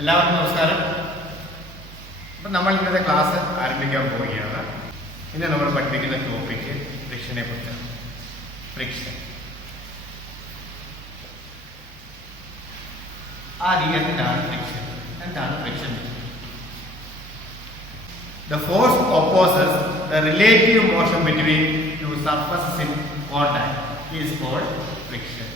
എല്ലാവർക്കും നമസ്കാരം. അപ്പം നമ്മൾ ഇന്നത്തെ ക്ലാസ് ആരംഭിക്കാൻ പോവുകയാണ്. ഇന്ന് നമ്മൾ പഠിപ്പിക്കുന്ന ടോപ്പിക്ക് ഫ്രിക്ഷനെ കുറിച്ചാണ്. ഫ്രിക്ഷൻ എന്താണ് ഫ്രിക്ഷൻ? എന്താണ് friction? The force opposes the relative motion between two surfaces in contact is called friction.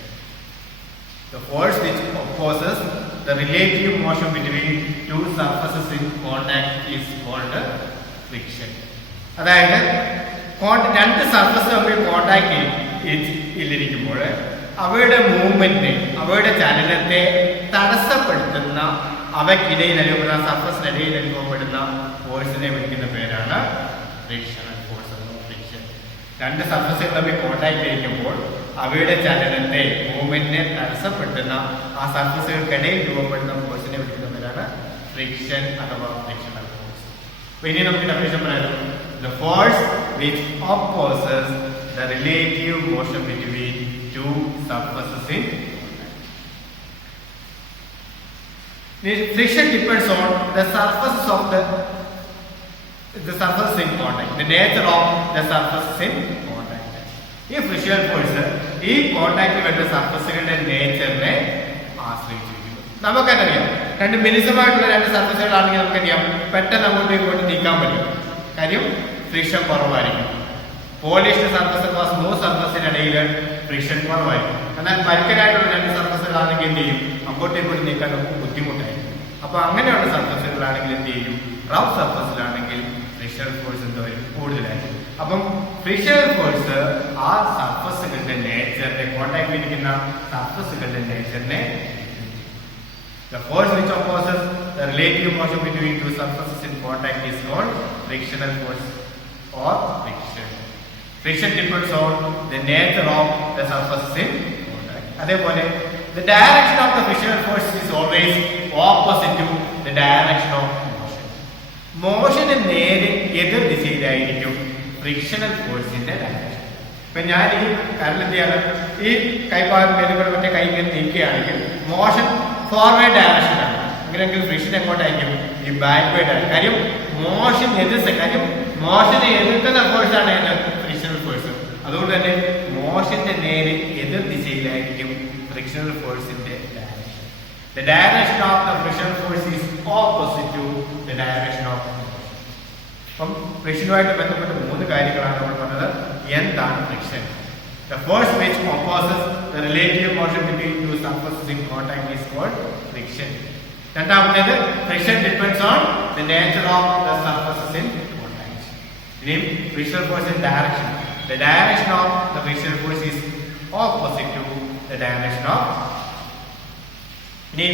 The force which opposes the relative motion between two surfaces in contact is called friction. അതായത് രണ്ട് surface തമ്മിൽ contact ഇല്ലിരിക്കുമ്പോൾ അവയുടെ മൂവ്മെന്റിനെ, അവയുടെ ചലനത്തെ തടസ്സപ്പെടുത്തുന്ന, അവയ്ക്കിടയിൽ അനുഭവപ്പെടുന്ന, സർഫസിനിടയിൽ അനുഭവപ്പെടുന്ന ഫോഴ്സിനെ വിളിക്കുന്ന പേരാണ് ഫ്രിക്ഷണൽ ഫോഴ്സ് അഥവാ ഫ്രിക്ഷൻ. രണ്ട് സർഫസുകൾ തമ്മിൽ കോണ്ടാക്ട് ചെയ്യുമ്പോൾ അവയുടെ ചലനത്തെ, മൂവ്മെന്റിനെ തടസ്സപ്പെടുത്തുന്ന ആ സർഫസുകൾക്കിടയിൽ രൂപപ്പെടുന്ന ഫോഴ്സിനെ വിളിക്കുന്ന പേരാണ് ഫ്രിക്ഷൻ അഥവാ ഫ്രിക്ഷണൽ ഫോഴ്സ്. അപ്പൊ ഇനി നമുക്ക് ഡെഫിനിഷൻ പറയാം. The force which opposes the relative motion between two surfaces in contact. The friction depends on the surfaces of the surface in contact, the nature of the surfaces in contact. ഈ frictional force ഈ contact വേണ്ട സർഫസുകളുടെ നേച്ചറിനെ ആശ്രയിച്ചിരിക്കുന്നു. നമുക്കറിയാം, രണ്ട് മിനുസമായിട്ടുള്ള രണ്ട് സർഫസുകളാണെങ്കിൽ നമുക്കറിയാം പെട്ടെന്ന് അങ്ങോട്ടും ഇങ്ങോട്ടും നീക്കാൻ പറ്റും. കാര്യം ഫ്രിക്ഷൻ കുറവായിരിക്കും. പോളിഷ്ഡ് സർഫസ് അഥവാ സ്മൂത്ത് സർഫസിനിടയിൽ ഫ്രിക്ഷൻ കുറവായിരിക്കും. എന്നാൽ പരുക്കനായിട്ടുള്ള രണ്ട് സർഫസുകളാണെങ്കിൽ എന്ത് ചെയ്യും? അങ്ങോട്ടും ഇങ്ങോട്ടും നീക്കാൻ നമുക്ക് ബുദ്ധിമുട്ടായിരിക്കും. അപ്പൊ അങ്ങനെയുള്ള സർഫസുകളാണെങ്കിൽ എന്ത് ചെയ്യും? റഫ് സർഫസിലാണെങ്കിൽ ഫ്രിക്ഷണൽ ഫോഴ്സ് എന്താ വരും? കൂടുതലായിരിക്കും. അപ്പം ഫ്രിക്ഷണൽ ഫോഴ്സ് ആ സർഫസുകളുടെ നേച്ചറിനെ, കോണ്ടാക്ട് ഇരിക്കുന്ന സർഫസുകളുടെ നേച്ചറിനെ, the force which opposes the relative motion between two surfaces in contact is called frictional force or friction. Friction depends on the nature of the surfaces in contact. അതേപോലെ the direction of the frictional force is always opposite to the direction of motion. മോഷന് നേരെ എതിർ ദിശയിലായിരിക്കും frictional ഫോഴ്സിന്റെ direction. ഇപ്പൊ ഞാൻ ഈ കാരണം എന്ത് ചെയ്യാണ്, ഈ കൈപ്പാടും മേലുകൂടെ മറ്റേ കൈ ഇങ്ങനെ നീക്കുകയാണെങ്കിൽ മോഷൻ ഫോർവേഡ് ഡയറക്ഷനാണ്. അങ്ങനെയെങ്കിൽ ഫ്രിക്ഷൻ എങ്ങോട്ടായിരിക്കും? ഈ ബാക്ക്വേർഡ് ആണ്. കാര്യം മോഷനെ എതിർക്കുന്ന ഫോഴ്സാണ് ഫ്രിക്ഷണൽ ഫോഴ്സ്. അതുകൊണ്ട് തന്നെ മോഷന്റെ നേരെ എതിർ ദിശയിലായിരിക്കും ഫ്രിക്ഷണൽ ഫോഴ്സിന്റെ direction. The direction of the frictional force is opposite to the direction of motion. അപ്പം ഫ്രിക്ഷനുമായിട്ട് ബന്ധപ്പെട്ട മൂന്ന് കാര്യങ്ങളാണ് നമ്മൾ പറഞ്ഞത്. എന്താണ് friction? The force which opposes the relative motion between two surfaces in contact is called friction. രണ്ടാമത്തേത് friction depends on the nature of the surfaces in contact. ഇനി frictional force in direction. The direction of the frictional force is opposite to the direction of. ഇനി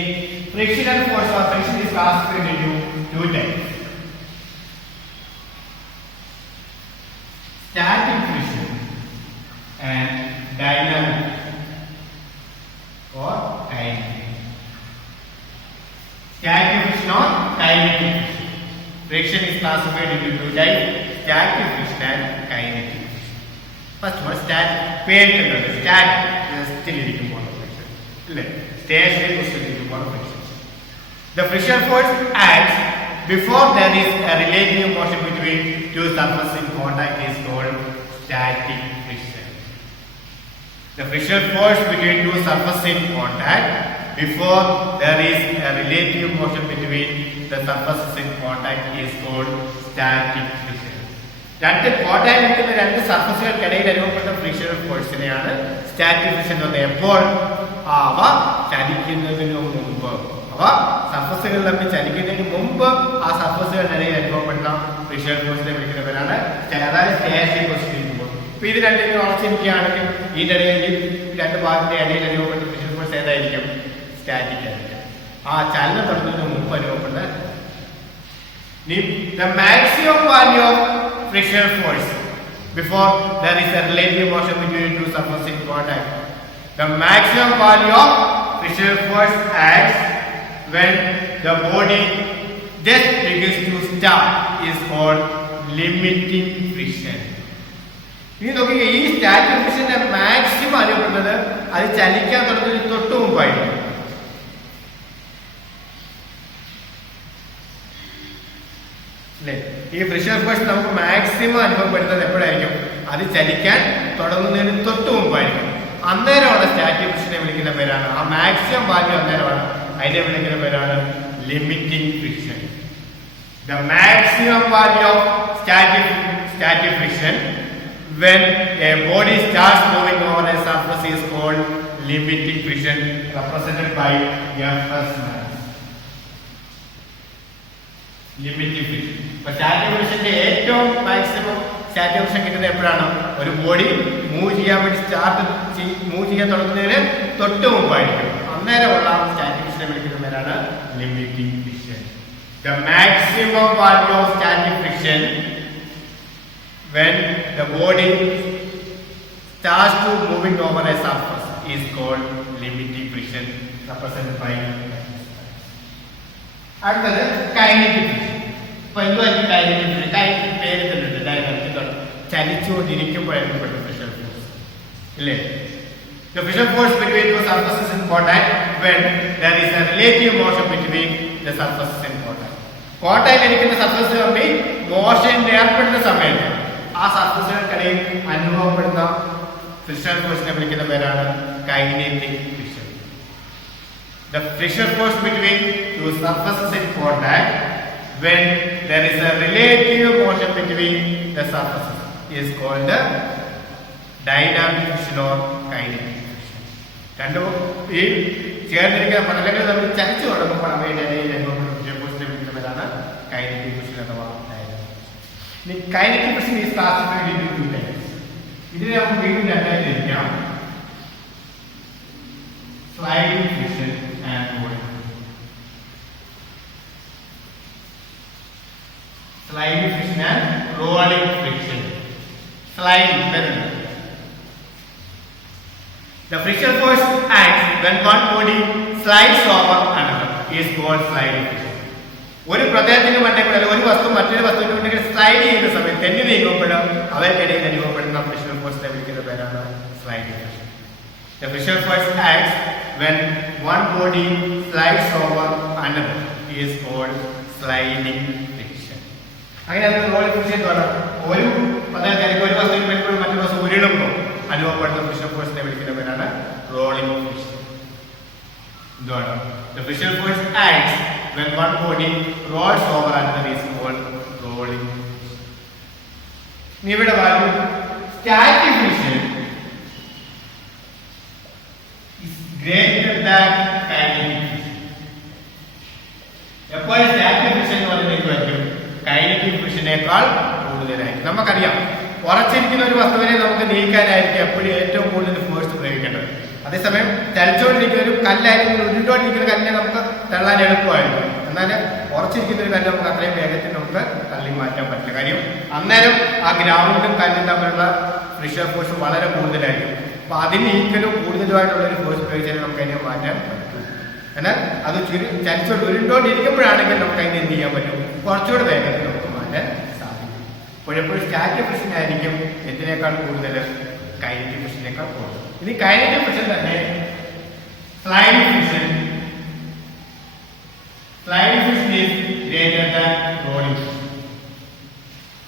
frictional force or friction is classified into two types. Static friction and dynamic or kinetic. Static friction or kinetic friction. Friction is classified into two types: static friction and kinetic friction. First one, static. Static still ഇരിക്കുമ്പോൾ friction. അല്ലേ? Stationary ഇരിക്കുമ്പോൾ friction. The friction force acts before there is a relative motion between two surfaces in contact is called static friction. The friction force between two surfaces in contact before there is a relative motion between the surfaces in contact is called static friction. രണ്ട് contact നിൽക്കുന്ന രണ്ട് സർഫസുകൾക്കിടയിൽ അനുഭവപ്പെടുന്ന frictional ഫോഴ്സിനെയാണ് static friction എന്ന് പറയുന്നത്. എപ്പോൾ? അവ ചലിക്കുന്നതിന് മുമ്പ്, അവ സർഫസുകൾ തമ്മിൽ ചലിക്കുന്നതിന് മുമ്പ് ആ സർഫസുകളിടയിൽ അനുഭവപ്പെടുന്ന ഫ്രിക്ഷണൽ ഫോഴ്സിനെ വിളിക്കുന്ന പേരാണ് അതായത് സ്റ്റേഷനറി പൊസിഷൻ. ഇപ്പൊ ഇത് രണ്ടിനും ഉറച്ചിരിക്കുകയാണെങ്കിൽ ഇതിന്റെ ഇടയിൽ രണ്ട് ഭാഗത്തിന്റെ ഇടയിൽ അനുഭവപ്പെട്ട ഫ്രിക്ഷണൽ ഫോഴ്സ് ഏതായിരിക്കും? സ്റ്റാറ്റിക് ആയിരിക്കും. ആ ചലനം തുടങ്ങുന്നതിന് മുമ്പ് അനുഭവപ്പെടുന്ന the maximum value of frictional force before there is a relative motion between two surfaces in contact. The maximum value of frictional force acts when the body just begins to start is called limiting friction. ഇനി നോക്കിക്കേ, ഈ static ഫ്രിക്ഷന്റെ maximum അനുഭവപ്പെടുന്നത് അത് ചലിക്കാൻ തുടങ്ങുന്നതിന് തൊട്ട് മുമ്പായിരിക്കും. ഈ friction force നമുക്ക് മാക്സിമം അനുഭവപ്പെടുന്നത് എപ്പോഴായിരിക്കും? അത് ചലിക്കാൻ തുടങ്ങുന്നതിന് തൊട്ട് മുമ്പായിരിക്കും. അന്നേരമുള്ള സ്റ്റാറ്റിക് ഫ്രിക്ഷനെ വിളിക്കുന്ന പേരാണ്, ആ മാക്സിമം വാല്യൂ അന്നേരമാണ്, അതിനെ വിളിക്കുന്ന പേരാണ് limiting friction. The maximum value of static friction when a body starts moving over a surface is called limiting friction, represented by Fs mass. Limiting friction. അപ്പോൾ സ്റ്റാറ്റിക് ഫ്രിക്ഷന്റെ ഏറ്റവും മാക്സിമം സ്റ്റാറ്റിക് ഫ്രിക്ഷൻ കിട്ടുന്നത് എപ്പോഴാണ്? ഒരു body move ചെയ്യാൻ തുടങ്ങുന്നതിന് തൊട്ട് മുമ്പായിരിക്കും. അന്നേരമുള്ള static ഫ്രിക്ഷനെ വിളിക്കുന്ന പേരാണ് limiting friction. The maximum value of static friction when the body starts to moving over a surface is called limiting friction, represented by. അടുത്തത് കൈനറ്റിക് ഫ്രിക്ഷൻ. ഇപ്പൊ എന്തുവായിരിക്കും കൈനറ്റിക് ഫ്രിക്ഷൻ? കൈനറ്റിക് പേര് തന്നിട്ടുണ്ട്, dynamic, ചലിച്ചുകൊണ്ടിരിക്കുമ്പോഴായിരിക്കും friction force ഇല്ലേ? The friction force between two surfaces in contact when there is a relative motion between the surfaces in contact. Contact ഇരിക്കുന്ന surface തമ്മിൽ motion ഏർപ്പെടുന്ന സമയത്ത് ആ സർഫസുകൾക്കിടയിൽ അനുഭവപ്പെടുന്ന ഫ്രിക്ഷൻ ഫോഴ്സിനെ വിളിക്കുന്ന പേരാണ് kinetic friction. The friction force between two surfaces in contact when there is a relative motion between the surfaces is called the dynamic friction or kinetic friction. രണ്ടും ഈ ചേർന്നിരിക്കുന്ന പടലങ്ങൾ തമ്മിൽ ചലിച്ചു തുടങ്ങുമ്പോൾ അവയുടെ ഇടയിൽ അനുഭവപ്പെടുന്ന ഫ്രിക്ഷൻ ഫോഴ്സിനെ വിളിക്കുന്ന പേരാണ് kinetic friction അഥവാ dynamic friction. Kinetic friction is classified into two types. ഇതിനെ നമുക്ക് വീണ്ടും രണ്ടായി തിരിക്കാം: sliding friction and rolling friction. Sliding friction and rolling friction. Sliding method. The friction force acts when one body slides over another is called sliding friction. ഒരു പ്രതലത്തിന് മണ്ടയിൽ ഒരു വസ്തു മറ്റൊരു വസ്തുവിന്റെ മുന്നിൽ സ്ലൈഡ് ചെയ്യുന്ന സമയത്ത് തെന്നി നീങ്ങുമ്പോഴും അവർക്കിടയിൽ അനുഭവപ്പെടുന്ന ഫ്രിക്ഷൻ ഫോഴ്സിനെ വിളിക്കുന്ന പേരാണ് sliding friction. The friction force acts when one body slides over another is called sliding friction. അങ്ങനെയാണ് റോളിംഗ് ഫ്രിക്ഷൻ എന്ന് പറഞ്ഞാൽ ഒരു പ്രതലത്തിൽ ഒരു വസ്തുവിന് മേൽപ്പോഴും മറ്റൊരു വസ്തു ഉരുളുമ്പോൾ അനുഭവപ്പെടുന്ന ഫ്രിക്ഷൻ ഫോഴ്സിനെ വിളിക്കുന്ന പേരാണ് റോളിംഗ് ഫ്രിക്ഷൻ. എന്താണ്? The friction force acts when one body rolls over another is called rolling friction. ഇവിടെ value static friction is greater than kinetic friction. എപ്പോൾ സ്റ്റാറ്റിക് ഫ്രിക്ഷൻ എന്ന് പറയുന്നത് കൈനറ്റിക് ഫ്രിക്ഷനേക്കാൾ കൂടുതലായിരിക്കും. നമുക്കറിയാം, ഉറച്ചിരിക്കുന്ന ഒരു വസ്തുവിനെ നമുക്ക് നീക്കാനായിരിക്കും എപ്പോഴും ഏറ്റവും കൂടുതൽ ഫോഴ്സ് പ്രയോഗിക്കേണ്ടത്. അതേസമയം ചലിച്ചുകൊണ്ടിരിക്കുന്ന ഒരു കല്ലായിരിക്കും, ഉരുണ്ടോണ്ടിരിക്കുന്ന കല്ലിനെ നമുക്ക് തള്ളാൻ എളുപ്പമായിരിക്കും. എന്നാൽ ഉറച്ചിരിക്കുന്ന ഒരു കല്ല് നമുക്ക് അത്രയും വേഗത്തിൽ നമുക്ക് തള്ളി മാറ്റാൻ പറ്റില്ല. കാര്യം അന്നേരം ആ ഗ്രൗണ്ടും കല്ലും തമ്മിലുള്ള ഫ്രിക്ഷൻ ഫോഴ്സ് വളരെ കൂടുതലായിരിക്കും. അപ്പൊ അതിന് ഈക്വലും കൂടുതലുമായിട്ടുള്ള ഒരു ഫോഴ്സ് പ്രയോഗിച്ചാൽ നമുക്ക് അതിനെ മാറ്റാൻ പറ്റും. എന്നാൽ അത് ചലിച്ചോണ്ട് ഉരുണ്ടോണ്ടിരിക്കുമ്പോഴാണെങ്കിൽ നമുക്ക് അതിനെ എന്ത് ചെയ്യാൻ പറ്റും? കുറച്ചുകൂടെ വേഗത്തിൽ നമുക്ക് മാറ്റാൻ സാധിക്കും. എപ്പോഴും സ്റ്റാറ്റിക് ഫ്രിക്ഷൻ ആയിരിക്കും എന്തിനേക്കാൾ കൂടുതൽ? കൈനറ്റിക് ഫ്രിക്ഷനേക്കാൾ കൂടുതൽ. ഇനി കൈനറ്റിക് ഫ്രിക്ഷൻ തന്നെ sliding friction. Sliding friction is greater than rolling friction.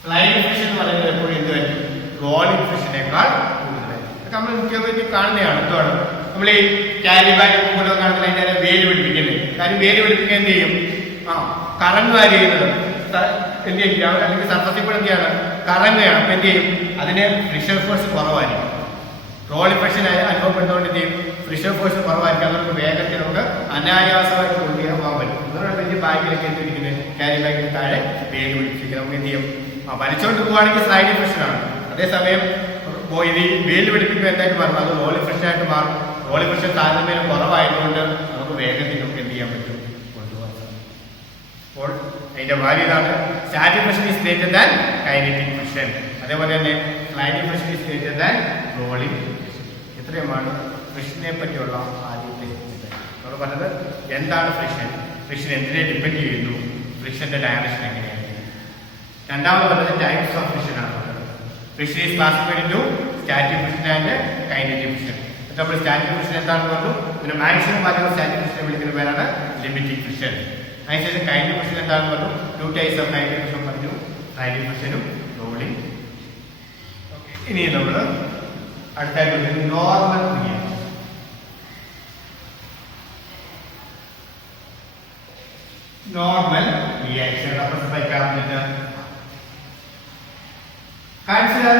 Sliding friction എന്ന് പറയുന്നത് എപ്പോഴും എന്തുമായിരിക്കും? റോളിംഗ് ഫ്രിക്ഷനേക്കാൾ കൂടുതലായിരിക്കും. നമ്മൾ മുഖ്യമായിട്ട് കാണുന്നതാണ്. എന്താണ്? നമ്മൾ ഈ ക്യാരി ബാഗ് മൂലം കാണുന്ന അതിന്റെ വേര് പിടിപ്പിക്കുന്നത്. കാര്യം വേര് പിടിപ്പിക്കുക എന്ത് ചെയ്യും? കറങ്ങ് വാരി ചെയ്യുന്നത് എന്ത് ചെയ്യും? അല്ലെങ്കിൽ സർഫസിൽ കൂടെ എന്ത് ചെയ്യാണ്? കറങ്ങുകയാണ്. അപ്പൊ എന്ത് ചെയ്യും? അതിന് ഫ്രിക്ഷൻ ഫോഴ്സ് കുറവായിരിക്കും. റോളിംഗ് ഫ്രിക്ഷൻ അനുഭവപ്പെടുന്നതുകൊണ്ട് എന്ത് ചെയ്യും? ഫ്രിക്ഷൻ ഫോഴ്സ് കുറവായിരിക്കും. അതുകൊണ്ട് വേഗത്തിൽ നമുക്ക് അനായാസമായിട്ട് കൊണ്ടുപോകാൻ പോകാൻ പറ്റും. അതുകൊണ്ടാണ് വലിയ ബാഗിലൊക്കെ എന്തിരിക്കുന്നത്, ക്യാരി ബാഗിന് താഴെ വേര് പിടിപ്പിക്കുക. നമുക്ക് എന്ത് ചെയ്യും? വലിച്ചോണ്ട് പോവുകയാണെങ്കിൽ സ്ലൈഡിംഗ് ഫ്രിക്ഷൻ ആണ്. അതേസമയം ഇത് വേര് പിടിപ്പിക്കുക എന്തായിട്ട് മാറും? അത് റോളിംഗ് ഫ്രിക്ഷൻ ആയിട്ട് മാറും. റോളിംഗ് ഫ്രിക്ഷൻ താരതമ്യം കുറവായതുകൊണ്ട് നമുക്ക് വേഗത്തിൽ നമുക്ക് എന്ത് ചെയ്യാൻ പറ്റും? കൊണ്ടുപോകാൻ സാധിക്കും. അപ്പോൾ അതിന്റെ വാല്യൂ ഇതാണ്: static friction is greater than kinetic friction. അതേപോലെ തന്നെ sliding friction is greater than rolling friction. ഇത്രയുമാണ് ഫ്രിക്ഷനെ പറ്റിയുള്ള ആദ്യത്തെ നമ്മൾ പറഞ്ഞത്. എന്താണ് ഫ്രിക്ഷൻ? ഫ്രിക്ഷൻ എന്തിനെ ഡിപ്പെൻഡ് ചെയ്യുന്നു? ഫ്രിക്ഷന്റെ ഡയറക്ഷൻ എങ്ങനെയാണ്? രണ്ടാമത് പറഞ്ഞത് ടൈപ്സ് ഓഫ് ഫ്രിക്ഷൻ ആണ്. Friction is classified into static friction and kinetic friction. നമ്മൾ സ്റ്റാറ്റിക് ഫ്രിക്ഷൻ എന്താണെന്ന് പറഞ്ഞു. പിന്നെ മാക്സിമം വാല്യൂ ഓഫ് സ്റ്റാറ്റിക് ഫ്രിക്ഷനെ വിളിക്കുന്ന പേരാണ് ലിമിറ്റിംഗ് ഫ്രിക്ഷൻ. അതിനുശേഷം കൈനറ്റിക് ഫ്രിക്ഷൻ എന്താണെന്ന് പറഞ്ഞു. Two types of kinetic friction പറഞ്ഞു: static friction rolling. ഇനി നമ്മൾ അടുത്തായിട്ട് normal reaction. Normal reaction represented by parameter. Consider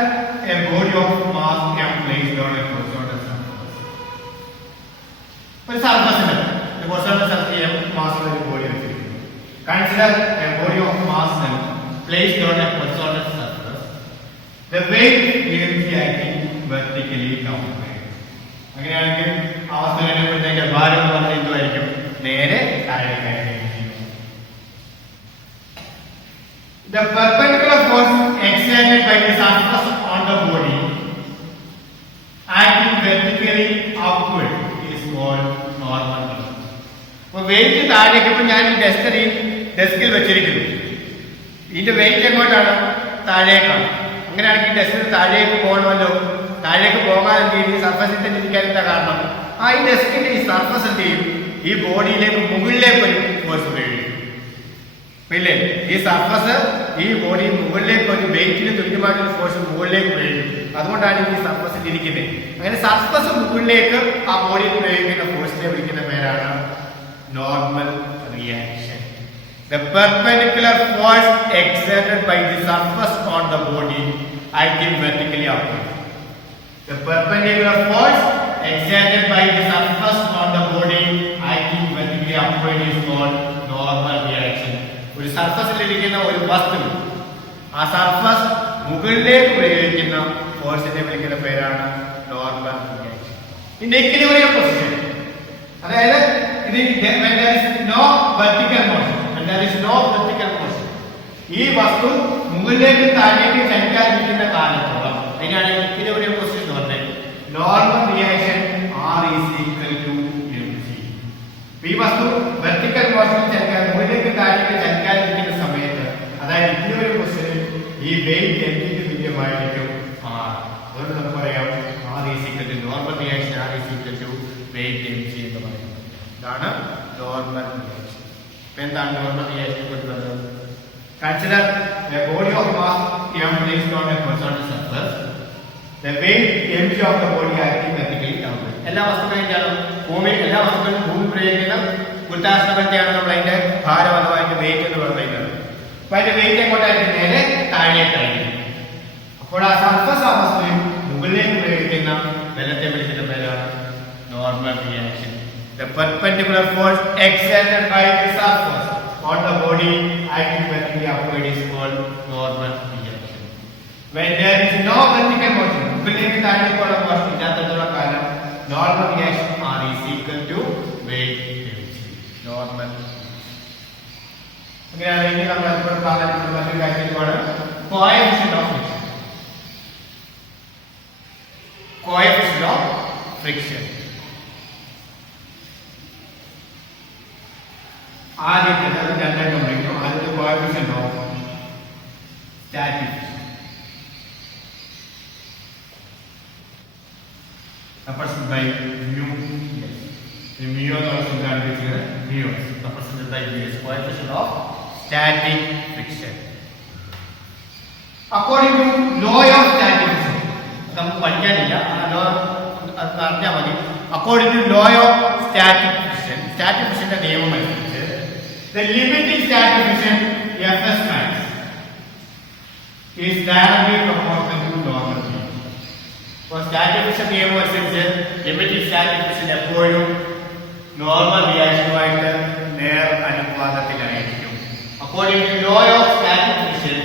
a body of mass m placed on a horizontal surface. ഒരു സർഫസ് ഉണ്ട്. ഒരു horizontal surface m mass ഉള്ള ഒരു body വെച്ചിരിക്കുന്നു. Consider a body of mass m placed on a horizontal surface. The weight is acting vertically downward. അങ്ങനെയാണെങ്കിൽ അവസ്ഥയിലേക്ക് ഭാരം എന്ന് പറഞ്ഞാൽ എന്തുമായിരിക്കും? നേരെ താഴേക്കായിരിക്കും. The perpendicular force exerted by the surface on the body acting vertically upward is called normal motion. അപ്പോൾ wait താഴേക്ക് ഇപ്പോൾ ഞാൻ ഡെസ്കിൽ വെച്ചിരിക്കുന്നു. ഇതിന്റെ വെയിറ്റ് എങ്ങോട്ടാണ്? താഴേക്കാണ്. അങ്ങനെയാണെങ്കിൽ ഡെസ്കിൽ താഴേക്ക് പോകണമല്ലോ. താഴേക്ക് പോകാൻ എന്ത് ചെയ്യും? സർഫസിൽ തന്നെ ഇരിക്കാൻ എന്താ കാരണം? ഈ ഡെസ്കിന്റെ ഈ സർഫസ് എന്ത് ചെയ്യും? ഈ ബോഡിയിലേക്ക് മുകളിലേക്ക് ഒരു ഫോഴ്സ് പ്രയോഗിക്കും. ഇല്ലേ? ഈ സർഫസ് ഈ ബോഡി മുകളിലേക്ക് ഒരു വെയിറ്റിന് തുല്യമായിട്ടൊരു ഫോഴ്സ് മുകളിലേക്ക് പ്രയോഗിക്കും. അതുകൊണ്ടാണ് ഈ സർഫസിൽ ഇരിക്കുന്നത്. അങ്ങനെ സർഫസ് മുകളിലേക്ക് ആ ബോഡിയിൽ പ്രയോഗിക്കുന്ന ഫോഴ്സിനെ വിളിക്കുന്ന പേരാണ് normal reaction. The perpendicular force exerted by the surface on the body acting vertically upward. The perpendicular force exerted by the surface on the body acting vertically upward is called normal reaction. ഒരു സർഫസിലിരിക്കുന്ന ഒരു വസ്തു ആ surface മുകളിലേക്ക് പ്രയോഗിക്കുന്ന ഫോഴ്സിനെ വിളിക്കുന്ന പേരാണ് normal reaction. ഇതിന്റെ ഇക്വിലിബ്രിയം പൊസിഷൻ, അതായത് നോ വെർട്ടിക്കൽ മോഷൻ, ഈ വസ്തു മുകളിലേക്ക് താഴേക്ക് ചലിക്കാതിരിക്കുന്ന കാലത്തോളം അതിനാണ് ഇക്വിലിബ്രിയം പൊസിഷൻ എന്ന് പറഞ്ഞത്. Normal reaction R is equal to mc. ഈ വസ്തു വെർട്ടിക്കൽ മോഷൻ ചലിക്കാൻ മുകളിലേക്ക് താഴേക്ക് ചലിക്കാതിരിക്കുന്ന സമയത്ത്, അതായത് ഇക്വിലിബ്രിയം പൊസിഷനിൽ ഈ വെയിറ്റ് എന്തിന് തുല്യമായിരിക്കും? R. അതുകൊണ്ട് നമുക്ക് പറയാം R is equal to normal reaction R is equal to weight mc എന്ന് പറയുന്നത്. ഇതാണ് നോർമൽ റിയാക്ഷൻ. ഇപ്പൊ എന്താണ് നോർമൽ റിയാക്ഷനെ കുറിച്ച് പറയുന്നത്? Consider a body of mass m placed on a horizontal surface. The weight mg of the body acting vertically downward. എല്ലാ വസ്തുക്കളും ഭൂമി എല്ലാ വസ്തുക്കളും ഭൂമി പ്രയോഗിക്കുന്ന ഗുരുത്വാകർഷണത്തെയാണ് നമ്മൾ അതിന്റെ ഭാരം അഥവാ അതിന്റെ വെയിറ്റ് എന്ന് പറയുന്നത്. അപ്പൊ അതിന്റെ വെയിറ്റ് എങ്ങോട്ടായിരിക്കും? നേരെ താഴേക്കായിരിക്കും. അപ്പോൾ ആ സർഫസ് ആ വസ്തുവിൽ മുകളിലേക്ക് പ്രയോഗിക്കുന്ന ബലത്തെ വിളിക്കുന്ന പേരാണ് normal reaction. The perpendicular force exerted by the surface on the body acting vertically upward is called normal reaction. When there is no vertical motion, മുകളിലേക്ക് താഴേക്കുള്ള മോഷൻ ഇല്ലാത്തതുള്ള കാലം normal reaction R is equal to weight mc. Normal. അങ്ങനെയാണെങ്കിൽ നമ്മൾ ഇപ്പോൾ പറഞ്ഞിട്ടുള്ള മറ്റൊരു കാര്യമാണ് coefficient of friction. Coefficient of friction ആദ്യത്തെ രണ്ടായിട്ട് വിളിക്കും. ആദ്യത്തെ coefficient of static friction represented by mu. mu എന്നുള്ള സൂത്രമാണ് ഉപയോഗിക്കുന്നത്. mu represented by this coefficient of static friction. According to law of static friction, നമുക്ക് പഠിക്കാനില്ല, ആ ലോ അത് അറിഞ്ഞാൽ മതി. According to law of static friction, static frictionന്റെ നിയമം അനുസരിച്ച് the limiting static friction Fs max is directly proportional to normal speed. For static friction നിയമം അനുസരിച്ച് limiting static friction എപ്പോഴും നോർമൽ റിയാക്ഷനുമായിട്ട് നേർ അനുപാതത്തിലായിരിക്കും. According to law of static friction,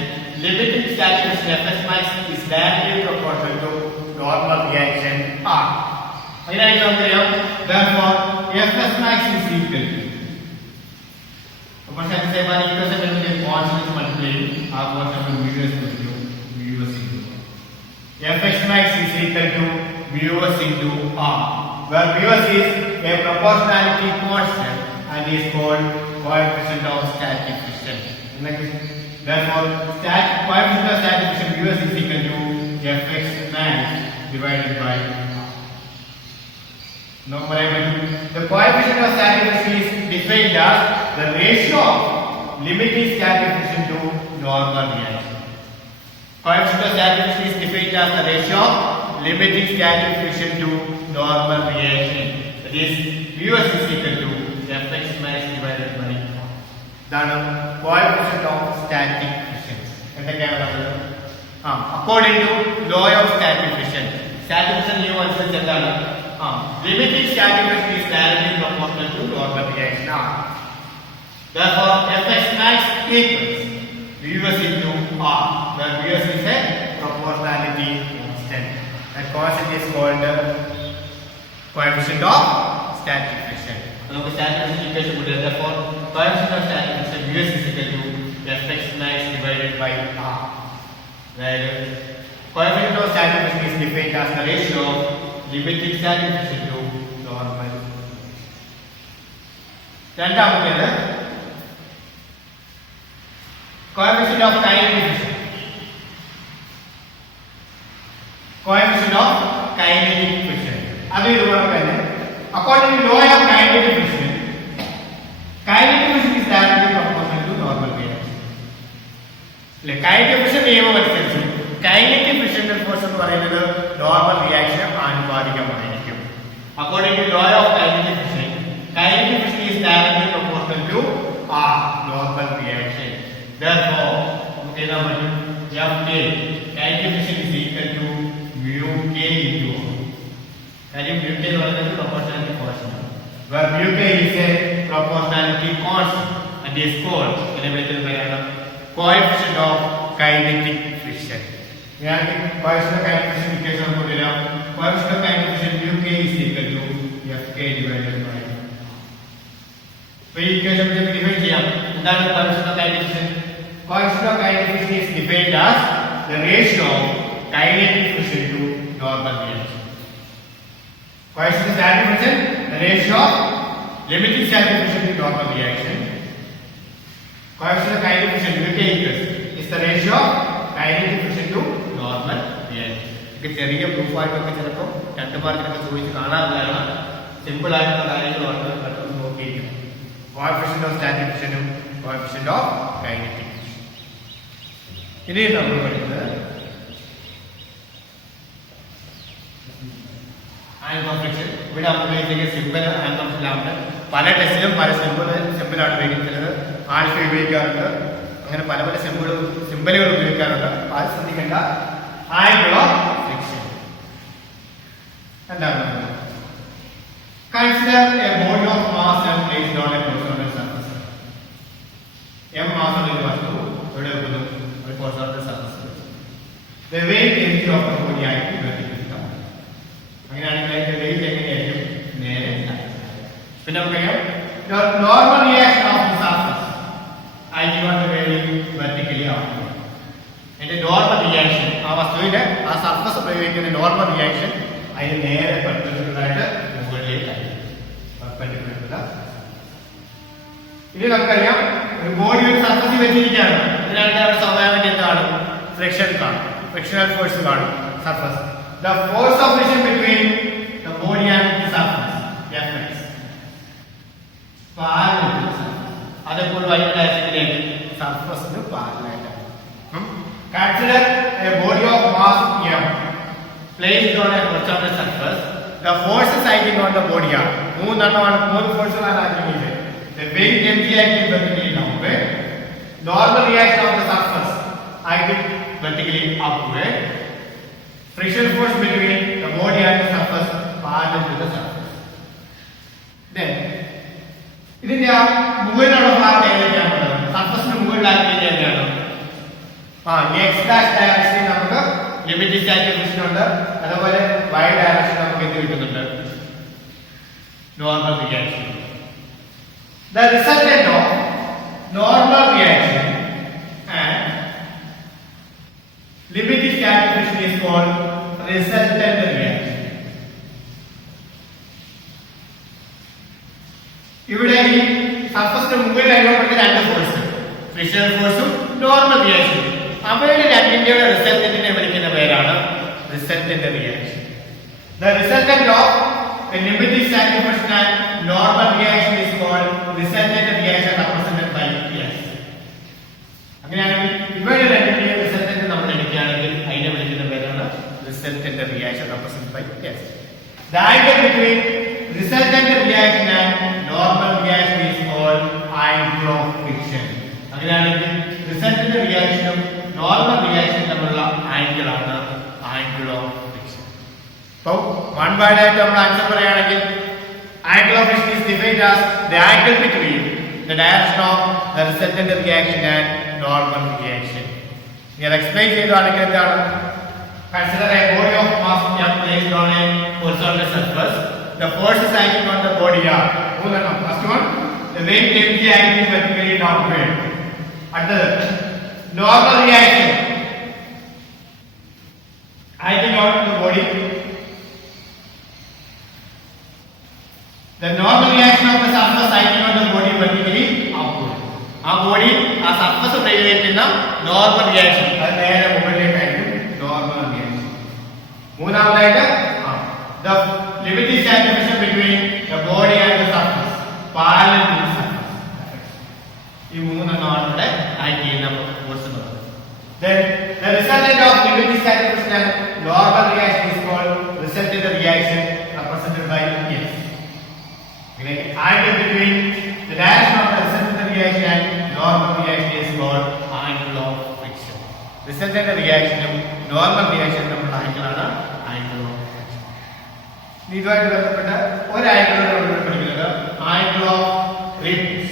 limiting static friction Fs max is directly proportional to normal reaction R. അതിനായി നമുക്കറിയാം therefore Fs max is equal to അപ്പോൾ സെൻസേമാൻ equation എടുത്ത് constant multiply ചെയ്യും. ആ constant μs കൊടുക്കും μs into Fx max is equal to μs into R, where μs is a proportionality constant and is called coefficient of static friction. Therefore, coefficient of static friction μs is equal to Fx max divided by R. Number 11. The coefficient of static friction is defined as the ratio of limiting static friction to normal reaction. Coefficient of static friction is defined as the ratio of limiting static friction to normal reaction. That is, Vs is equal to Fx max divided by ഇതാണ് coefficient of static friction. എന്തൊക്കെയാണ് പറയുന്നത്? According to law of static friction. Static friction നിയമം അനുസരിച്ച് എന്താണ്? Limiting static friction is directly proportional to normal reaction. Therefore, Fx max equals Vs into R, where Vs is a proportionality constant. That constant is called coefficient of static friction. നമുക്ക് static friction equation കിട്ടും. Therefore, coefficient of static friction Vs is equal to Fx max divided by R. Where coefficient of static friction is defined as the ratio of limiting static friction to normal. രണ്ടാമത്തേത് coefficient of kinetic friction. Coefficient of kinetic friction. അത് ഇതുപോലെ തന്നെ according to law of kinetic friction, kinetic friction is directly proportional to normal reaction. അല്ലേ? kinetic friction നിയമം അനുസരിച്ച് kinetic friction force എന്ന് പറയുന്നത് normal reaction ആനുപാതികമായിരിക്കും. According to law of kinetic friction, kinetic friction is directly proportional to R, normal reaction. Therefore, നമുക്ക് എഴുതാൻ പറ്റും Fk kinetic friction is equal to mu k into R. കാര്യം mu k എന്ന് പറയുന്നത് proportionality constant. Where mu k is a proportionality constant and is called ഇതിനെ വിളിക്കുന്ന പേരാണ് coefficient of kinetic friction. ഞാൻ coefficient of kinetic friction equation നമുക്ക് എഴുതാം. coefficient of kinetic friction mu k is equal to Fk divided by R. ഈ equation നമുക്ക് define ചെയ്യാം. എന്താണ് coefficient of kinetic friction? Coefficient of kinetic friction is defined as the ratio of kinetic friction to normal reaction. Coefficient of static friction, the ratio of limiting static friction to normal reaction. Coefficient of kinetic friction mu k is the ratio of kinetic friction to normal reaction. ഇത് ചെറിയ proof ആയിട്ടൊക്കെ ചിലപ്പോൾ 2 മാർക്കിനൊക്കെ ചോദിച്ച് കാണാറില്ല. Simple ആയിട്ടുള്ള കാര്യങ്ങൾ വളരെ പെട്ടെന്ന് നോക്കിയിരിക്കണം. Coefficient of static friction, coefficient of kinetic friction. ഇനി നമ്മൾ പഠിക്കുന്നത് ആംഗിൾ ഓഫ് ഫ്രിക്ഷൻ. ഇവിടെ നമ്മൾ ഉപയോഗിക്കുന്ന സിമ്പിൾ ആംഗിൾ ഓഫ് ലാംഡ. പല ടെസ്റ്റിലും പല സിമ്പിളാണ് ഉപയോഗിക്കുന്നത്. ആൽഫ ഉപയോഗിക്കാറുണ്ട്. അങ്ങനെ പല പല സിമ്പിളുകൾ ഉപയോഗിക്കാറുണ്ട്. അത് ശ്രദ്ധിക്കേണ്ട. ആംഗിൾ ഓഫ് ഫ്രിക്ഷൻ എന്താണ്? Consider a body of mass and placed on a horizontal surface. M mass ഉള്ള ഒരു വസ്തു ഇവിടെ വെക്കുന്നു ഒരു horizontal surface. The weight density of the body ആയിട്ട് vertically down. അങ്ങനെയാണെങ്കിൽ അതിന്റെ weight എങ്ങനെയായിരിക്കും? നേരെ താഴെ. പിന്നെ നമുക്കറിയാം normal reaction of the surface ആയിക്കോട്ടെ vertically out. അതിന്റെ നോർമൽ റിയാക്ഷൻ ആ വസ്തുവിന്റെ ആ സർഫസ് ഉപയോഗിക്കുന്ന നോർമൽ റിയാക്ഷൻ അതിന് നേരെ പെർപെൻഡിക്കുലറായിട്ട് ഇനി നമുക്കറിയാം ഒരു ബോഡി ഒരു സർഫസിൽ വെച്ചിരിക്കുകയാണ്. ഇതിനായിട്ട് അവിടെ സ്വാഭാവികമായിട്ട് എന്താണ്? ഫ്രിക്ഷൻ കാണും, ഫ്രിക്ഷണൽ ഫോഴ്സ് കാണും surface. The force of friction between the body and the surface Fx. അതെപ്പോൾ വൈ ഡയറക്ഷനിലേക്ക് സർഫസിന് പാരലലായിട്ടാണ്. Consider a body of mass M placed on a horizontal surface. The forces acting on the body are മൂന്ന് ഫോഴ്സുകളാണ് acting ചെയ്യുന്നത്. The weight mg acting vertically downward, normal reaction of the surface acting vertically upward, friction force between the body and the surface parallel to the surface. Then ഇതിന്റെ മുകളിലുള്ള ഭാഗം ഏതൊക്കെയാണ്? സർഫസിന് മുകളിലാക്കി ഏതൊക്കെയാണ്? x dash ഡയറക്ഷനിൽ നമുക്ക് limit static friction ഉണ്ട്. അതുപോലെ y direction നമുക്ക് എന്ത് കിട്ടുന്നുണ്ട്? Normal reaction. The resultant of normal reaction and limiting static friction is called resultant reaction. ഇവിടെ ഈ സർഫസിന് മുകളിൽ അനുഭവപ്പെടുന്ന രണ്ട് ഫോഴ്സ്, ഫ്രിക്ഷൻ ഫോഴ്സും നോർമൽ റിയാക്ഷനും, അവയുടെ രണ്ടിന്റെയും റിസൾട്ടന്റിനെ വിളിക്കുന്ന പേരാണ് resultant reaction. The resultant of a limiting static friction and normal reaction is called resultant reaction represented by S. അങ്ങനെയാണെങ്കിൽ ഇവയുടെ രണ്ടിന്റെയും റിസൾട്ടന്റ് നമ്മൾ എടുക്കുകയാണെങ്കിൽ by S. The angle between resultant reaction and normal reaction is called angle of friction. അങ്ങനെയാണെങ്കിൽ resultant റിയാക്ഷനും normal റിയാക്ഷനും തമ്മിലുള്ള angle ആണ് angle of friction. അപ്പോൾ one word ആയിട്ട് നമ്മൾ ആൻസർ പറയുകയാണെങ്കിൽ angle of friction is defined as the angle between the direction of the resultant reaction and normal reaction. ഞാൻ explain ചെയ്തതാണെങ്കിൽ എന്താണ്? Consider a body of mass placed on a horizontal surface. The forces acting on the body are first one, the weight empty acting vertically downward. At the normal reaction acting on the body, the normal reaction of the surface acting on the body vertically upward. ആ body ആ surface പ്രയോഗിക്കുന്ന normal reaction അത് നേരെ മുകളിലേക്കായിരിക്കും normal reaction. മൂന്നാമതായിട്ട് the limit is separation between the body and the surface parallel to the surface. ഈ മൂന്നെണ്ണമാണ് ഇവിടെ act ചെയ്യുന്ന force. Then the resultant of limit is separation and normal reaction is called resultant reaction represented by S. Angle between the direction of the resultant reaction and normal reaction is called angle of friction. Resultant reaction and normal reaction തമ്മിലുള്ള angle ആണ് angle of friction. ഇതുമായിട്ട് ബന്ധപ്പെട്ട ഒരു ആംഗിളാണ് നമ്മൾ പഠിക്കുന്നത്, angle of repose.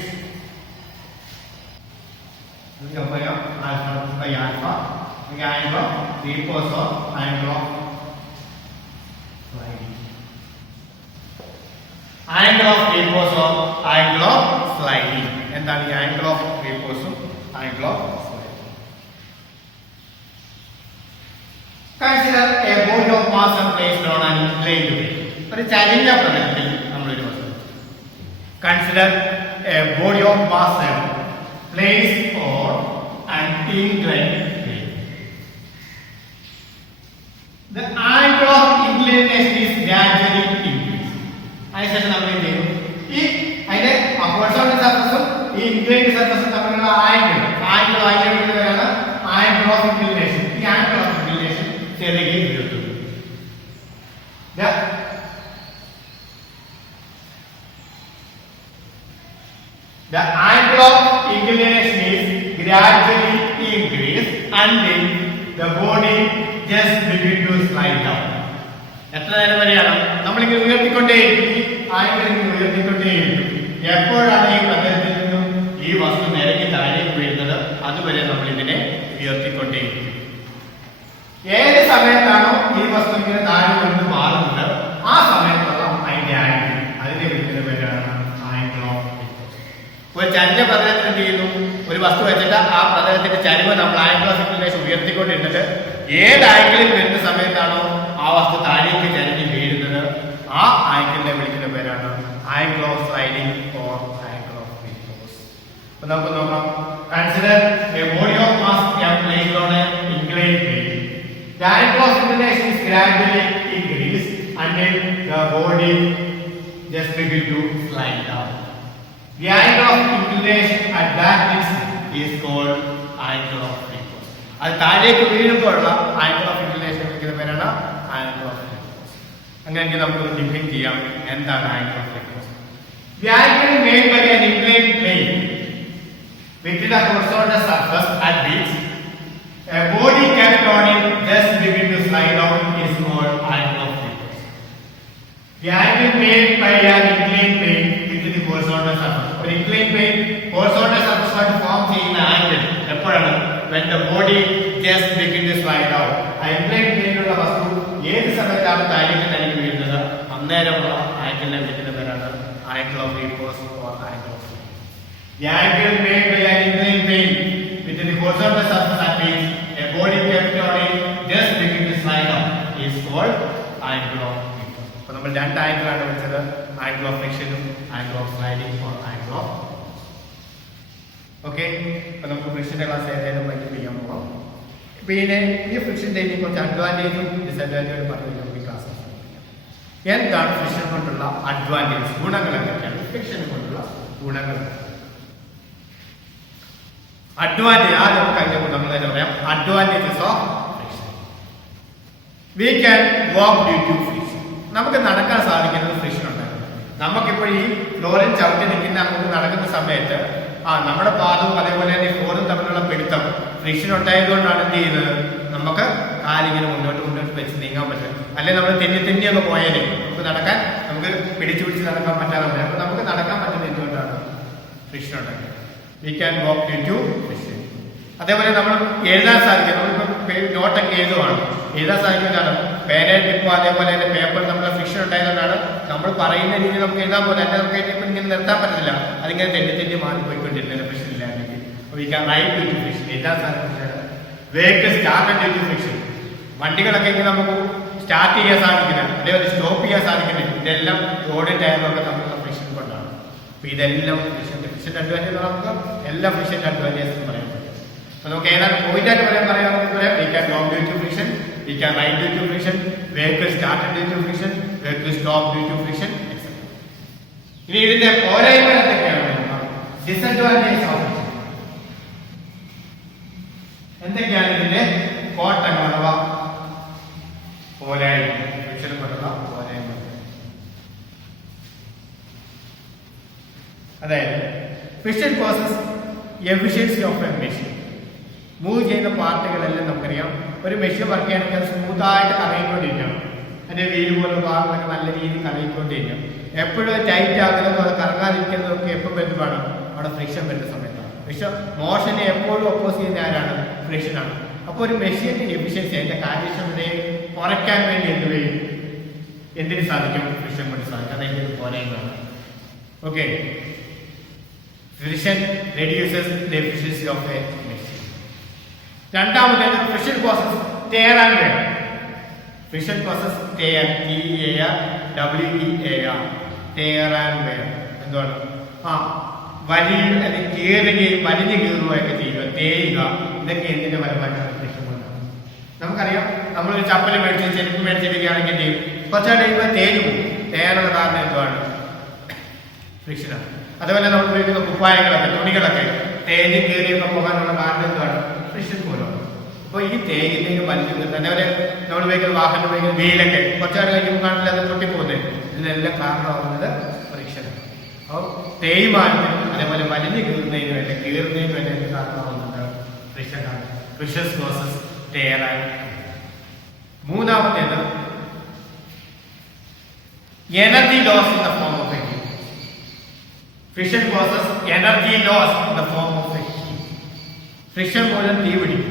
Alpha by alpha, angle of repose or angle of angle of repose or angle of sliding. എന്താണ് ഈ angle of repose ഉം angle of sliding? Consider a body of mass and placed on an inclined way. ഒരു ചരിഞ്ഞ പ്രതലത്തിൽ നമ്മൾ ഒരു വസ്തു. Consider a body of mass and placed on an inclined way. The angle of inclination is gradually increased. അതിനുശേഷം നമ്മൾ എന്ത് ചെയ്യും? ഈ അതിന്റെ ഹൊറിസോണ്ടൽ സർഫസും ഈ ഇൻക്ലൈൻഡ് സർഫസും തമ്മിലുള്ള angle angle angle of inclination. ഈ ആംഗിൾ ഓഫ് ഇൻക്ലിനേഷൻ ചെറുകയും കിട്ടും. The angle of inclination is gradually increased until the body just begin to slide down. എത്ര നേരം വരെയാണ് നമ്മളിങ്ങനെ ഉയർത്തിക്കൊണ്ടേയിരിക്കും? ഈ ആംഗിൾ ഇങ്ങനെ ഉയർത്തിക്കൊണ്ടേയിരിക്കും. എപ്പോഴാണ് ഈ പ്രതലത്തിൽ നിന്നും ഈ വസ്തു നിരക്കി താഴേക്ക് വീഴുന്നത് അതുവരെ നമ്മൾ ഇതിനെ ഉയർത്തിക്കൊണ്ടേയിരിക്കും. ഏത് സമയത്താണോ ഈ വസ്തു ഇങ്ങനെ താഴെ നിന്ന് മാറുന്നത് ആ സമയത്തുള്ള അതിന്റെ ആംഗിൾ, അതിനെ വിളിക്കുന്ന പേരാണ് ആംഗിൾ ഓഫ് റിപ്പൾസ്. ഒരു ചരിഞ്ഞ പ്രതലത്തിൽ എന്ത് ചെയ്യുന്നു? ഒരു വസ്തു വെച്ചിട്ട് ആ പ്രതലത്തിന്റെ ചരിവ് നമ്മൾ ആംഗിൾ ഓഫ് ഇൻക്ലിനേഷൻ ഉയർത്തിക്കൊണ്ടിരുന്നിട്ട് ഏത് ആംഗിളിൽ വരുന്ന സമയത്താണോ ആ വസ്തു താഴേക്ക് ചരിഞ്ഞ് വീഴുന്നത് ആ ആംഗിളിനെ വിളിക്കുന്ന പേരാണ് angle of sliding or angle of repose. അപ്പോൾ നമുക്ക് നോക്കാം. Consider a body of mass placed on an inclined plane. The angle of inclination is gradually increased until the body just begin to slide down. The angle of inclination at that instant is called angle of repose. അത് താഴേക്ക് വീഴുമ്പോഴുള്ള angle of inclination വിളിക്കുന്ന പേരാണ് angle of Repulse. അങ്ങനെയെങ്കിൽ നമുക്ക് define ചെയ്യാം എന്താണ് angle of repose. The angle made by an inclined plane with the horizontal surface at which a body kept on it just begin to slide down is called angle of repose. The angle made by an inclined plane with the horizontal surface. ഒരു inclined plane horizontal surface ആയിട്ട് form ചെയ്യുന്ന angle എപ്പോഴാണ്? When the body just begin to slide down. ആ inclined planeലുള്ള വസ്തു ഏത് സമയത്താണ് താഴേക്ക് തനിക്ക് വീഴുന്നത് അന്നേരമുള്ള ആംഗിളിനെ വിളിക്കുന്ന പേരാണ് angle of repose or angle of sliding. The angle made by an inclined plane with the horizontal surface at which a body kept on it just begin to slide down is called angle of repose. അപ്പോൾ നമ്മൾ രണ്ട് ആംഗിളാണ് വിളിച്ചത്, angle of ഫ്രിക്ഷനും angle of sliding or angle of. Okay, അപ്പോൾ നമുക്ക് ഫ്രിക്ഷന്റെ class ഏതായാലും വൈകിട്ട് ചെയ്യാൻ പോകാം. പിന്നെ ഈ ഫ്രിക്ഷന്റെ ഇനി കുറച്ച് അഡ്വാൻറ്റേജും ഡിസഡ്വാൻറ്റേജും പറഞ്ഞു നമുക്ക് ഈ ക്ലാസ്. എന്താണ് ഫ്രിക്ഷൻ കൊണ്ടുള്ള അഡ്വാൻറ്റേജ്, ഗുണങ്ങൾ എന്തൊക്കെയാണ്? ഫ്രിക്ഷൻ കൊണ്ടുള്ള ഗുണങ്ങൾ. അഡ്വാൻറ്റേജ് ആദ്യം നമുക്ക് അതിന്റെ ഗുണങ്ങൾ തന്നെ പറയാം. Advantages of friction. We can walk due to friction. നമുക്ക് നടക്കാൻ സാധിക്കുന്നത് ഫ്രിക്ഷൻ ഉണ്ടായിരുന്നു. നമുക്കിപ്പോൾ ഈ ഫ്ലോറിൽ ചവിട്ടി നിൽക്കുന്ന അങ്ങോട്ട് നടക്കുന്ന സമയത്ത് നമ്മുടെ പാദവും അതേപോലെ തന്നെ ഫ്ലോറും തമ്മിലുള്ള പിടുത്തം ഫ്രിക്ഷൻ ഉണ്ടായതുകൊണ്ടാണ് എന്ത് ചെയ്യുന്നത്, നമുക്ക് കാലിങ്ങനെ മുന്നോട്ട് വെച്ച് നീങ്ങാൻ പറ്റും. അല്ലെങ്കിൽ നമ്മൾ തെന്നിയൊക്കെ പോയാലേ നമുക്ക് നടക്കാൻ, നമുക്ക് പിടിച്ച് നടക്കാൻ പറ്റാതെ വരും. അപ്പൊ നമുക്ക് നടക്കാൻ പറ്റുന്നത് എന്തുകൊണ്ടാണ്, ഫ്രിക്ഷൻ ഉണ്ടായത്. We can walk due to friction. അതേപോലെ നമ്മൾ എഴുതാൻ സാധിക്കും. നമ്മളിപ്പോൾ നോട്ടൊക്കെ എഴുതാൻ സാധിക്കുന്നതാണ് പേനയും ടിപ്പോ അതേപോലെ തന്നെ പേപ്പർ നമ്മളെ ഫ്രിക്ഷൻ ഉണ്ടായതുകൊണ്ടാണ് നമ്മൾ പറയുന്ന രീതിയിൽ നമുക്ക് എഴുതാൻ പോകുന്നത്. അല്ലെ നമുക്ക് ഇപ്പം ഇങ്ങനെ നിർത്താൻ പറ്റത്തില്ല, അതിങ്ങനെ തെന്നി മാറിപ്പോയിക്കൊണ്ടിരുന്നില്ല ഫ്രിക്ഷൻ ഇല്ലാണെങ്കിൽ. We can write due to friction. എഴുതാൻ സാധിക്കില്ല. Vehicle start due to friction. വണ്ടികളൊക്കെ ഇങ്ങനെ നമുക്ക് സ്റ്റാർട്ട് ചെയ്യാൻ സാധിക്കില്ല, അതേപോലെ സ്റ്റോപ്പ് ചെയ്യാൻ സാധിക്കില്ല. ഇതെല്ലാം റോഡ് ടയറൊക്കെ തമ്മിലുള്ള ഫ്രിക്ഷൻ കൊണ്ടാണ്. അപ്പൊ ഇതെല്ലാം ഫ്രിക്ഷന്റെ അഡ്വാൻറ്റേജ് നമുക്ക് എല്ലാ ഫ്രിക്ഷന്റെ അഡ്വാൻറ്റേജ് പറയാൻ പറ്റും. അപ്പൊ നമുക്ക് ഏതാണ് പോയിന്റ് ആയിട്ട് പറയാം. We can walk due to friction, we can ride due to friction, vehicle start due to friction, vehicle stop due to friction. ഇനി ഇതിന്റെ പോരായ്മ എന്തൊക്കെയാണ്, ഡിസഡ്വാൻറ്റേജ് ഓഫ് ഫ്രിക്ഷൻ എന്തൊക്കെയാണ്? ഇതിന്റെ കോട്ടങ്ങൾ അഥവാ പോരായ്മ, ഫ്രിക്ഷൻ കൊണ്ടുള്ള പോരായ്മ. അതായത് friction causes efficiency of a machine. Move ചെയ്യുന്ന പാർട്ടുകളെല്ലാം നമുക്കറിയാം. ഒരു മെഷീൻ വർക്ക് ചെയ്യണമെങ്കിൽ സ്മൂത്തായിട്ട് കറങ്ങിക്കൊണ്ടിരിക്കണം. അതിന്റെ വീല് പോലുള്ള ഭാഗങ്ങളൊക്കെ നല്ല രീതിയിൽ കറങ്ങിക്കൊണ്ടിരിക്കണം. എപ്പോഴും ടൈറ്റ് ആകുന്നതും അത് കറങ്ങാതിരിക്കുന്നതും ഒക്കെ എപ്പോൾ വരുന്നതാണ്, അവിടെ ഫ്രിക്ഷൻ വരുന്ന സമയത്താണ്. ഫ്രിക്ഷൻ മോഷനെ എപ്പോഴും ഒപ്പോസ് ചെയ്യുന്ന ആരാണ്, ഫ്രിക്ഷനാണ്. അപ്പോൾ ഒരു മെഷീന്റെ എഫിഷ്യൻസി, അതിന്റെ കാര്യക്ഷമതയെ കുറയ്ക്കാൻ വേണ്ടി എന്തിനു സാധിക്കും, ഫ്രിക്ഷൻ കൊണ്ട് സാധിക്കും. അതെന്റെ ഒരു പോരായ്മയാണ്. Okay, friction reduces the efficiency of a machine. രണ്ടാമത്തേത് friction causes tear and wear. Friction causes tear, TEAR, tear and wear. എന്താണ്, കീറുകയും വലിഞ്ഞു കീറുകയൊക്കെ ചെയ്യുക, തേയുക, ഇതൊക്കെ എന്തിന്റെ ഫലമായിട്ടാണ്, ഫ്രിക്ഷൻ കൊണ്ടാണ്. നമുക്കറിയാം, നമ്മളൊരു ചപ്പല് മേടിച്ച് ചെരുപ്പ് മേടിച്ചിരിക്കുകയാണെങ്കിൽ ചെയ്യും കുറച്ചാൾ കഴിയുമ്പോൾ തേഞ്ഞു പോകും. തേയാനുള്ള കാരണം എന്തുവാണ്, ഫ്രിക്ഷനാണ്. അതുപോലെ നമ്മൾ ഉപയോഗിക്കുന്ന കുപ്പായങ്ങളൊക്കെ, തുണികളൊക്കെ തേഞ്ഞ് കീറിയൊക്കെ പോകാനുള്ള കാരണം എന്താണ്, ഫ്രിക്ഷൻ മൂലമാണ്. അപ്പൊ ഈ തേയിലേക്ക് വലിച്ചു കീറുന്നത്, അതേപോലെ നമ്മൾ ഉപയോഗിക്കുന്ന വാഹനം ഉപയോഗിക്കുന്ന വീലൊക്കെ കുറച്ചാൾ കഴിയുമ്പോൾ കാണില്ല, അത് പൊട്ടിപ്പോകുന്നത്. ഇതിനെല്ലാം കാരണമാകുന്നത് ഫ്രിക്ഷനാണ്. അപ്പോൾ തേയ്മാനത്തിന് അതേപോലെ വലിഞ്ഞു കീറുന്നതിന് വേണ്ടി, കീറുന്നതിന് വേണ്ടി കാരണമാകുന്നത് ഫ്രിക്ഷനാണ്. Friction causes tear and. മൂന്നാമത്തേത് energy loss in the form of a heat. Friction causes energy loss in the form of a heat. Friction മൂലം തീപിടിക്കും.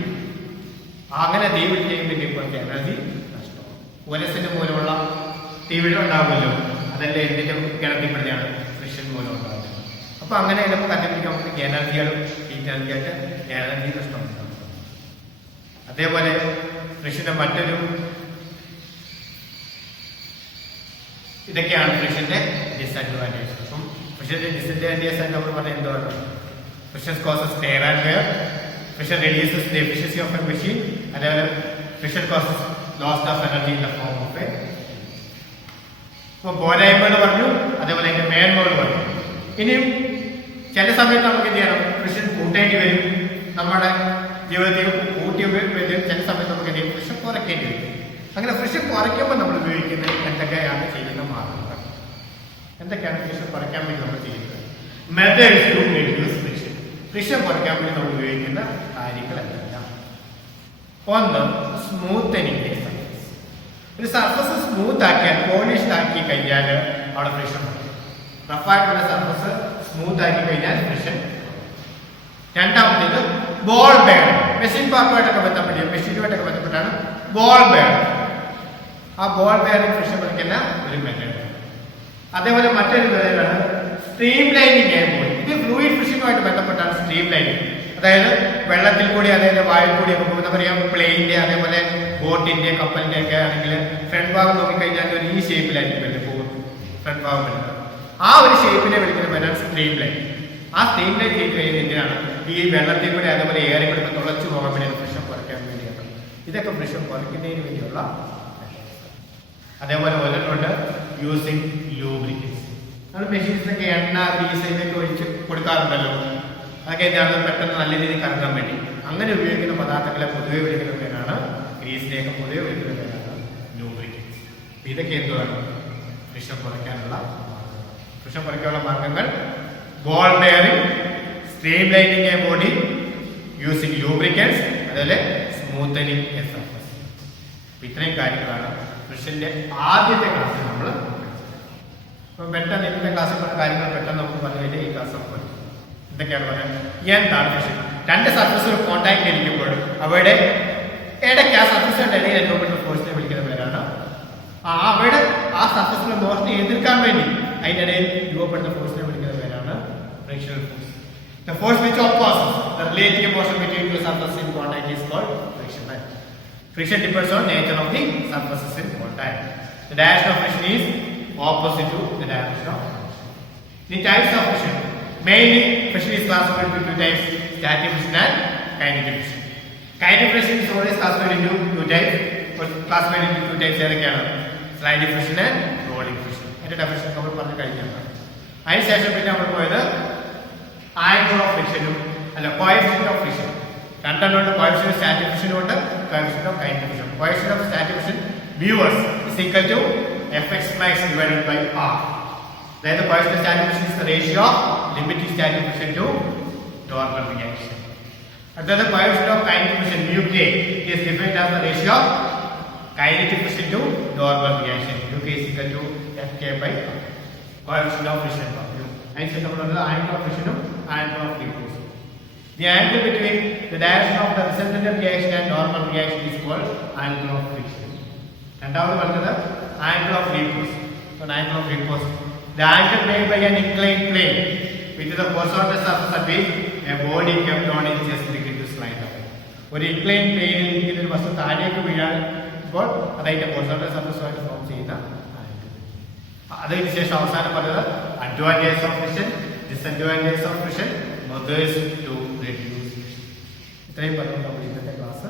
അങ്ങനെ തീപിടിക്കുമ്പോൾ ഇപ്പോഴത്തെ എനർജി നഷ്ടമാകും. ഉരസിന് മൂലമുള്ള തീപിടി ഉണ്ടാകുമല്ലോ, അതെല്ലാം എന്തിന്റെ കിടത്തിപ്പെടുന്നതാണ്, ഫ്രിക്ഷൻ മൂലം ഉണ്ടാകുന്നത്. അപ്പൊ അങ്ങനെ നമുക്ക് കണ്ടുപിടിക്കാൻ പറ്റും എനർജികളും ഹീറ്റ് എനർജിയായിട്ട് എനർജി നഷ്ടമുണ്ടാകും. അതേപോലെ ഫ്രിക്ഷന്റെ മറ്റൊരു ഇതൊക്കെയാണ് ഫ്രിക്ഷന്റെ ഡിസഡ്വാൻറ്റേജ്. അപ്പം ഫ്രിക്ഷന്റെ ഡിസഡ്വാൻറ്റേജ് ആയിട്ട് നമ്മൾ പറഞ്ഞത് എന്താണ്, friction causes tear and wear, friction reduces the efficiency of a machine, അതേപോലെ friction causes loss of energy in the form of a. ഇപ്പൊ പോരായ്മകൾ പറഞ്ഞു, അതേപോലെ അതിന്റെ മേന്മകൾ പറഞ്ഞു. ഇനിയും ചില സമയത്ത് നമുക്ക് എന്ത് ചെയ്യണം, ഫ്രിക്ഷൻ കൂട്ടേണ്ടി വരും. നമ്മുടെ ജീവിതത്തിൽ കൂട്ടി വരും. ചില സമയത്ത് നമുക്ക് എന്ത് ചെയ്യും, ഫ്രിക്ഷൻ കുറയ്ക്കേണ്ടി വരും. അങ്ങനെ ഫ്രിക്ഷൻ കുറയ്ക്കുമ്പോൾ നമ്മൾ ഉപയോഗിക്കുന്നത് എന്തൊക്കെയാണ് ചെയ്യുന്ന മാർഗങ്ങൾ, എന്തൊക്കെയാണ് ഫ്രിക്ഷൻ കുറയ്ക്കാൻ വേണ്ടി നമ്മൾ ചെയ്യുന്നത്, methods to reduce friction. Friction കുറയ്ക്കാൻ വേണ്ടി നമ്മൾ ഉപയോഗിക്കുന്ന കാര്യങ്ങൾ എന്തെല്ലാം. ഒന്ന്, സ്മൂത്തനിങ് എ സർഫസ്. ഒരു സർഫസ് സ്മൂത്ത് ആക്കിയാൽ, പോളിഷ്ഡ് ആക്കി കഴിഞ്ഞാൽ അവിടെ ഫ്രിക്ഷൻ കുറയും. റഫായിട്ടുള്ള സർഫസ് സ്മൂത്ത് ആക്കി കഴിഞ്ഞാൽ ഫ്രിക്ഷൻ. രണ്ടാമത്തേത് ബോൾ ബെയറിംഗ്. മെഷീൻ പാർട്ടുമായിട്ടൊക്കെ മെഷീനുമായിട്ടൊക്കെ ബന്ധപ്പെട്ടാണ് ബോൾ ബെയറിംഗ്. ആ ബോൾ ബെയറിംഗ് ഫ്രിക്ഷൻ കുറയ്ക്കുന്ന ഒരു മെത്തേഡ്. അതേപോലെ മറ്റൊരു മെത്തേഡാണ് സ്ട്രീം ലൈനിങ് എ ബോഡി. ഇത് ഫ്ലൂയിഡ് ഫ്രിക്ഷനുമായിട്ട് ബന്ധപ്പെട്ടാണ് സ്ട്രീം ലൈനിങ്. അതായത് വെള്ളത്തിൽ കൂടി, അതായത് വായിൽ കൂടിയൊക്കെ പോകും. നമുക്കറിയാം പ്ലെയിനിന്റെ അതേപോലെ ബോട്ടിന്റെ കപ്പലിന്റെ ഒക്കെ ആണെങ്കിൽ ഫ്രണ്ട് ഭാഗം നോക്കിക്കഴിഞ്ഞാൽ ഒരു ഈ ഷേപ്പിലായിരിക്കും വരുന്നത്, പോകുന്നത് ഫ്രണ്ട് ഭാഗം വരുന്നത്. ആ ഒരു ഷേപ്പിനെ വിളിക്കുന്ന പേരാണ് സ്ട്രീം ലൈൻ. ആ സ്ട്രീം ലൈൻ ചെയ്ത് കഴിയുന്നത് എന്തിനാണ്, ഈ വെള്ളത്തിൽ കൂടി അതേപോലെ എയറിൽ കൂടി തുളച്ചു പോകാൻ വേണ്ടിയാണ്, ഫ്രിക്ഷൻ കുറയ്ക്കാൻ വേണ്ടിയാണ്. ഇതൊക്കെ ഫ്രിക്ഷൻ കുറയ്ക്കുന്നതിന് വേണ്ടിയുള്ള. അതേപോലെ ഒരെണ്ണമുണ്ട് യൂസിങ് ലൂബ്രിക്കൻസ്. നമ്മൾ മെഷീൻസൊക്കെ എണ്ണ, ഗ്രീസ് ഇതൊക്കെ ഒഴിച്ച് കൊടുക്കാറുണ്ടല്ലോ. അതൊക്കെ എന്താണ്, പെട്ടെന്ന് നല്ല രീതിയിൽ കറങ്ങാൻ വേണ്ടി. അങ്ങനെ ഉപയോഗിക്കുന്ന പദാർത്ഥങ്ങളെ പൊതുവെ വിളിക്കുന്ന പേരാണ്, ഗ്രീസിനെയൊക്കെ പൊതുവെ വിളിക്കുന്ന പേരാണ് ലൂബ്രിക്കൻസ്. ഇതൊക്കെ എന്തുവാണ് ഫ്രിക്ഷൻ കുറയ്ക്കാനുള്ള മാർഗങ്ങൾ ball bearing, stream lining A body using lubricants, അതുപോലെ സ്മൂത്തനിങ് എ സർഫസ്. ഇത്രയും കാര്യങ്ങളാണ് ഫ്രിക്ഷന്റെ ആദ്യത്തെ ക്ലാസ്സിൽ നമ്മൾ. അപ്പം പെട്ടെന്ന് ഇന്നത്തെ ക്ലാസ്സിൽ പറഞ്ഞ കാര്യങ്ങൾ പെട്ടെന്ന് നമുക്ക് പറഞ്ഞു കഴിഞ്ഞാൽ ഈ ക്ലാസ് നമുക്ക് പഠിക്കും. എന്തൊക്കെയാണ് പറയുന്നത്? എന്താണ് ഫ്രിക്ഷൻ? രണ്ട് സർഫസുകൾ കോൺടാക്ട് ഇരിക്കുമ്പോൾ അവയുടെ ഇടയ്ക്ക് ആ സർഫസുകളുടെ ഇടയിൽ അനുഭവപ്പെട്ട ഫോഴ്സിനെ വിളിക്കുന്ന പേരാണ് അവിടെ ആ സർഫസിലെ മോഷനെ എതിർക്കാൻ വേണ്ടി അതിൻ്റെ ഇടയിൽ രൂപപ്പെടുന്ന ഫോഴ്സിനെ വിളിക്കുന്ന പേരാണ് frictional force. The force which opposes the relative motion between two surfaces in contact is called friction. Friction depends on nature of the surfaces in contact. The direction of friction is opposite to the direction of motion. The types of friction. Mainly, friction is classified into two types: static friction and kinetic friction. Kinetic friction is always classified into two types. ഏതൊക്കെയാണ്? Sliding friction and rolling friction. അതിന്റെ definition നമ്മൾ പറഞ്ഞു കഴിഞ്ഞാണ്. അതിനുശേഷം പിന്നെ നമ്മൾ പോയത് angle of ഫ്രിക്ഷനും കോഎഫിഷ്യന്റ് ഓഫ് ഫ്രിക്ഷൻ. രണ്ടെണ്ണമുണ്ട്. കോഎഫിഷ്യന്റ് സ്റ്റാറ്റിക് ഫ്രിക്ഷനും ഉണ്ട്, coefficient of kinetic friction. Coefficient of static friction viewers is equal to fx max divided by r. അതായത് coefficient static friction is the ratio of limiting static friction to normal reaction. അടുത്തത് coefficient of kinetic friction μk is defined as the ratio of kinetic friction to normal reaction. μk is equal to fk by r. Coefficient of friction പറഞ്ഞു. അതിനുശേഷം നമ്മളുള്ളത് angle of friction ഉം angle of repose. The angle between the direction of the resultant reaction and normal reaction is called angle of friction. രണ്ടാമത് പറഞ്ഞത് angle of repose. So angle of repose, the angle made by an inclined plane with the horizontal surface at which a body kept on its chest begin to slide up. ഒരു inclined plane ൽ ഇരിക്കുന്ന ഒരു വസ്തു താഴേക്ക് വീഴാൻ അതിന്റെ horizontal സർഫസുമായിട്ട് form ചെയ്യുന്ന അതിനുശേഷം അവസാനം പറഞ്ഞത് advantage of friction, disadvantage of friction, methods to reduce friction. ഇത്രയും പറഞ്ഞു നമ്മൾ ഇന്നത്തെ ക്ലാസ്